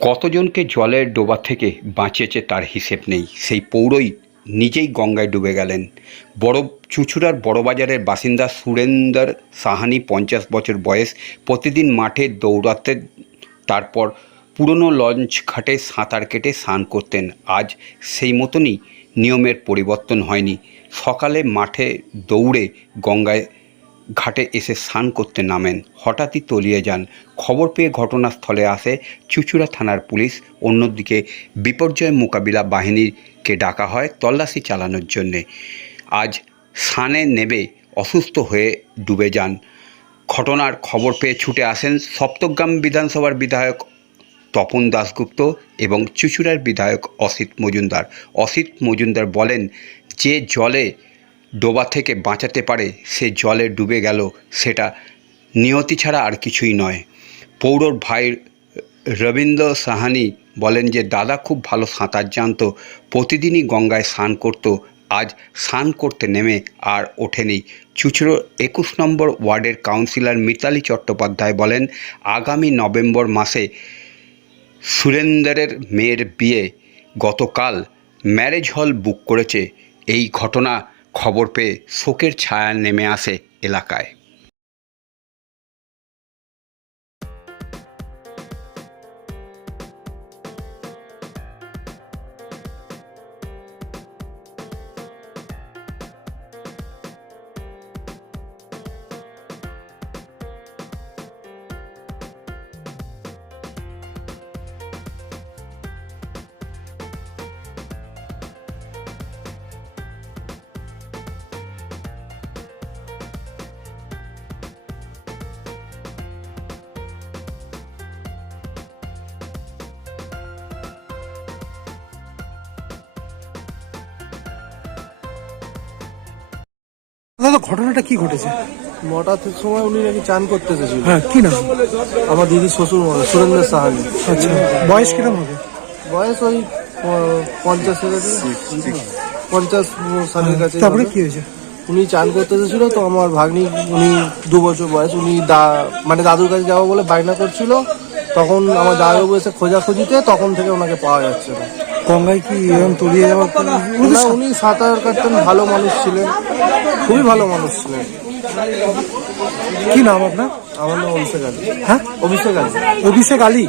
কতজনকে জলের ডোবা থেকে বাঁচিয়েছে তার হিসেব নেই। সেই পৌরই নিজেই গঙ্গায় ডুবে গেলেন। বড় চুচুড়ার বড়বাজারের বাসিন্দা সুরেন্দর সাহানি পঞ্চাশ বছর বয়স, প্রতিদিন মাঠে দৌড়াতে তারপর পুরনো লঞ্চ ঘাটে সাঁতার কেটে স্নান করতেন। আজ সেই মতনই নিয়মের পরিবর্তন হয়নি। সকালে মাঠে দৌড়ে গঙ্গায় ঘাটে এসে স্নান করতে নামেন। হঠাৎই তলিয়ে যান। খবর পেয়ে ঘটনাস্থলে আসে চুচুড়া থানার পুলিশ। অন্যদিকে বিপর্যয় মোকাবিলা বাহিনীকে ডাকা হয় তল্লাশি চালানোর জন্যে। আজ স্নানে নেবে অসুস্থ হয়ে ডুবে যান। ঘটনার খবর পেয়ে ছুটে আসেন সপ্তগ্রাম বিধানসভার বিধায়ক তপন দাশগুপ্ত এবং চুচুড়ার বিধায়ক অসিত মজুমদার। অসিত মজুমদার বলেন, যে জলে ডোবা থেকে বাঁচাতে পারে, সে জলে ডুবে গেল, সেটা নিয়তি ছাড়া আর কিছুই নয়। পৌরর ভাই রবীন্দ্র সাহানি বলেন যে, দাদা খুব ভালো সাঁতার জানত, প্রতিদিনই গঙ্গায় স্নান করত, আজ স্নান করতে নেমে আর ওঠেনি। চুচুড়ো একুশ নম্বর ওয়ার্ডের কাউন্সিলর মিতালি চট্টোপাধ্যায় বলেন, আগামী নভেম্বর মাসে সুরেন্দ্রের মেয়ের বিয়ে। গতকাল ম্যারেজ হল বুক করেছে। এই ঘটনা খবর পেয়ে শোকের ছায়া নেমে আসে এলাকায়। দাদা ঘটনাটা কি ঘটেছে? নটার সময় উনি নাকি চান করতে এসেছিল হ্যাঁ কি নাম? আমার দিদি শ্বশুর সুরেন্দ্র সাহানি। আচ্ছা বয়স কিরম হবে? বয়স ওই প- পঞ্চাশের কাছে। পঞ্চাশ সালের কাছে। তারপরে কি হয়েছে? উনি চান করতে এসেছিল তো আমার ভাগ্নি উনি দু বছর বয়স উনি দা মানে দাদুর কাছে যাব বলে বায়না করছিল। তখন আমার দাদাবাবু এসে খোঁজাখুঁজিতে তখন থেকে ওনাকে পাওয়া যাচ্ছে না। গঙ্গায় কি এরকম তলিয়ে যাওয়ার পর না, উনি সাঁতার কাটতেন ভালো মানুষ ছিলেন। খুবই ভালো মানুষ ছিলেন। কি নাম আপনার? আমার নাম অভিষেক আলী। হ্যাঁ? অভিষেক আলী। অভিষেক আলী?